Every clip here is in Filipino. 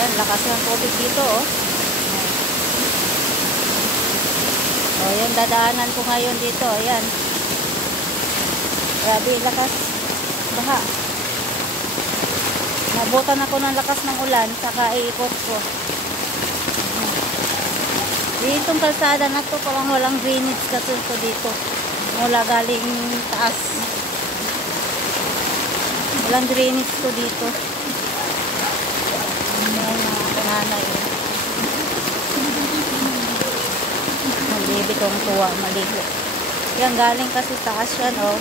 Yan, lakas ng tubig dito, oh. Oh, yan, dadaanan ko ngayon dito. Ayan. Grabe, lakas. Baha. Nabutan ako ng lakas ng ulan, saka iikot ko. Ditong kalsada na to, parang walang drainage kasi ito dito. Mula galing taas. Walang drainage to dito. Ayan, mga kananay. Baby kong tuwa, maligo. Yan, galing kasi taas yan, oh.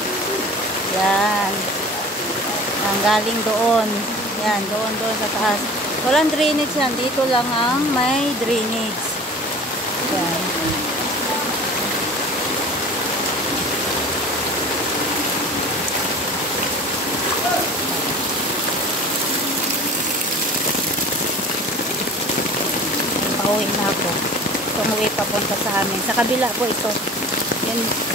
Yan. Yan, galing doon. Yan, doon sa taas. Walang drainage yan. Dito lang ang may drainage. Yan. Pauwi na ako. Tumuwi papunta sa amin. Sa kabila po ito. Yan.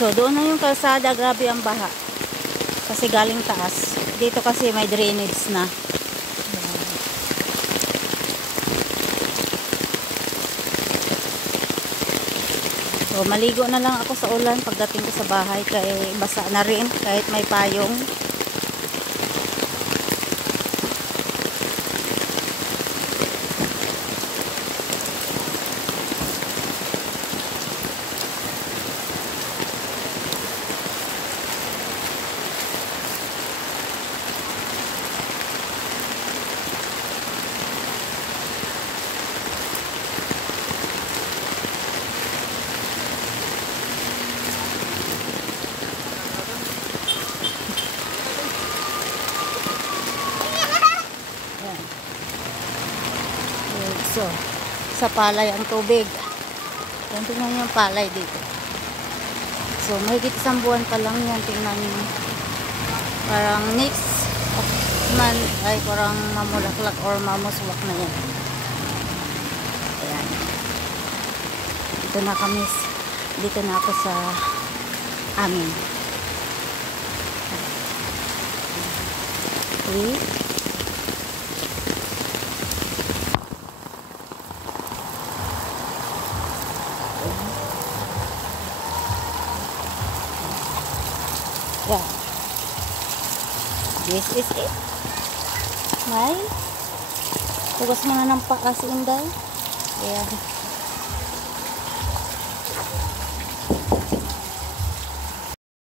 So, doon na yung kalsada, grabe ang baha. Kasi galing taas. Dito kasi may drainage na. So, maligo na lang ako sa ulan pagdating ko sa bahay. Kaya basa na rin kahit may payong. So, sa palay ang tubig. Yan, tingnan nyo yung palay dito. So, mahigit isang buwan pa lang yan. Tingnan nyo. Parang next month ay parang mamulaklak or mamuswak na yan. Ayan. Dito na kami. Dito na ako sa amin. Okay. Yeah. This is it. May hugas mo na ng paa si Inday. Ayan.